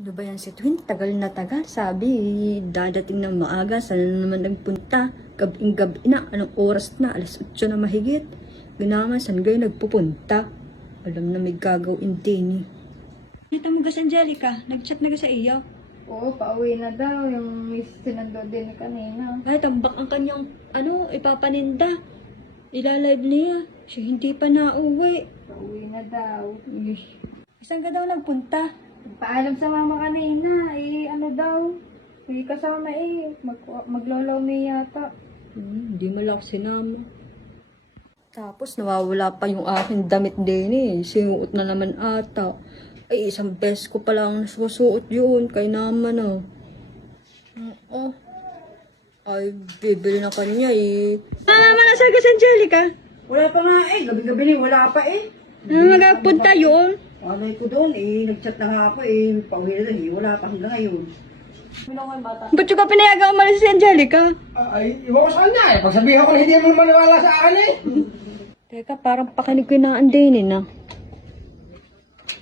Ano ba yan si Twin? Tagal na tagal. Sabi, dadating ng maaga. Sana na naman nagpunta. Gabing-gabi na. Anong oras na? Alas 8 na mahigit. Ganaman, saan kayo nagpupunta? Alam na may gagawin din eh. Kita mo gas Angelica? Nag-chat na ka sa iyo? Oo, pauwi na daw. Yung miss sinando din kanina. Ay, tambak ang kanyang, ipapaninda. Ilalive niya. Siya hindi pa nauwi. Pauwi na daw. Saan ka daw nagpunta? Paalam sa mama kanina. Ano daw? May kasama maglolo may yata. Hindi mo lang sinama. Tapos nawawala pa yung aking damit din eh. Sinuot na naman ata. Ay, isang beses ko pa lang nasusuot yun. Kay naman Oo. Ay, bibili na kanya eh. Mama, nasa gas Angelica? Wala pa nga eh. Gabi-gabi ni wala pa eh. Magpunta yun? Alay ko doon eh. Nag-chat na nga ako eh. Pauwi na doon eh. Wala pa hanggang ngayon. Ba't yung ka pinayagang umalis si Angelica? Ay, iwan ko sa kanya eh. Pagsabihan ko na hindi mo maniwala sa akin eh. Teka, parang pakinig ko na andinin na.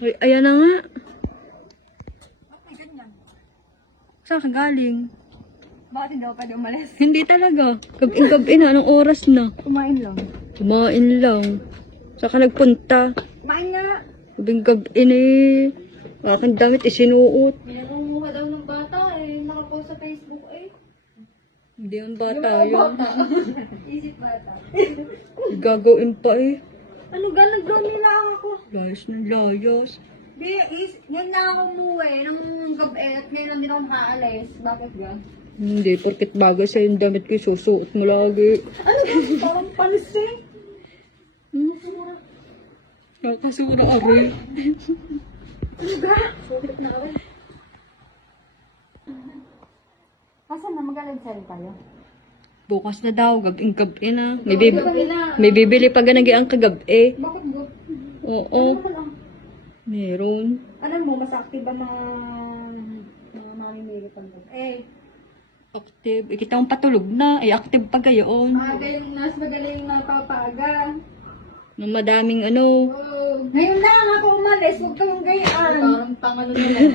Ay, ayan na nga. Saan ka galing? Bakit hindi ako pwede umalis? Hindi talaga. Gabi na. Anong oras na? Kumain lang. Kumain lang. Saan ka nagpunta? Kumain nga. Gabi na eh. Aking damit isinuot. Minangunguha daw ng bata eh. Nakapost sa Facebook eh. Hindi yung bata yun. Isip bata. Gagawin pa eh. Ano ga? Nag-brownie lang ako. Layas ng layas. Yan na ako umuwi ng gabi at ngayon din ako nakaalis. Bakit ga? Hindi, porket bagay sa yung damit ko, susuot mo lagi. Ano ga? Parang panis eh. Nakasura aray. Ano ga? Sulit na kami. Asan na? Mag-alansan tayo? Bukas na daw, gabi na. May, Gabi na. may bibili pa ganagi ang kagabi. Bakit go? Oo, Ano naman ang... meron. Alam mo, mas active ba mga mamimili pag Active. Kita mong patulog na. Ay, active pa gayon. yung mas magaling na papaaga. Ng madaming Ngayon na ako umalis, huwag kang gayaan. Parang tanga na naman.